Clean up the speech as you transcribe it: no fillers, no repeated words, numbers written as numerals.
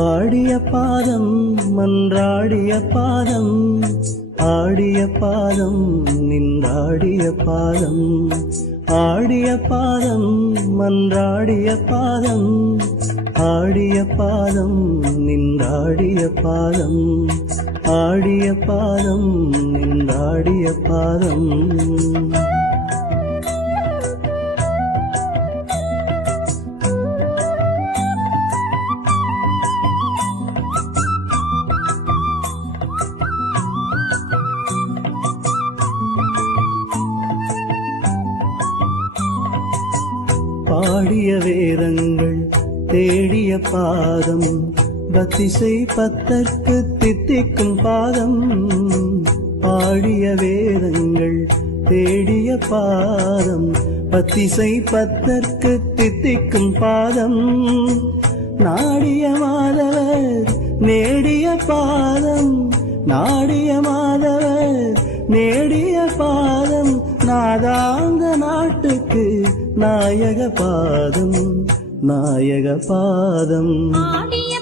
ஆடிய பாதம் மன்றாடிய பாதம், ஆடிய பாதம் நின்றாடிய பாதம், ஆடிய பாதம் மன்றாடிய பாதம், ஆடிய பாதம் நின்றாடிய பாதம், ஆடிய பாதம் நின்றாடிய பாதம். பாடிய வேதங்கள் தேடிய பாதம், பக்திசை பத்தற்கு தித்திக்கும் பாதம். பாடிய வேதங்கள் தேடிய பாதம், பக்திசை பத்தற்கு தித்திக்கும் பாதம். நாடிய மாதவர் நேடிய பாதம், நாடிய மாதவர் நேடிய பாதம், நாதாந்த நாட்டுக்கு நாயக பாதம், நாயக பாதம். ஆடிய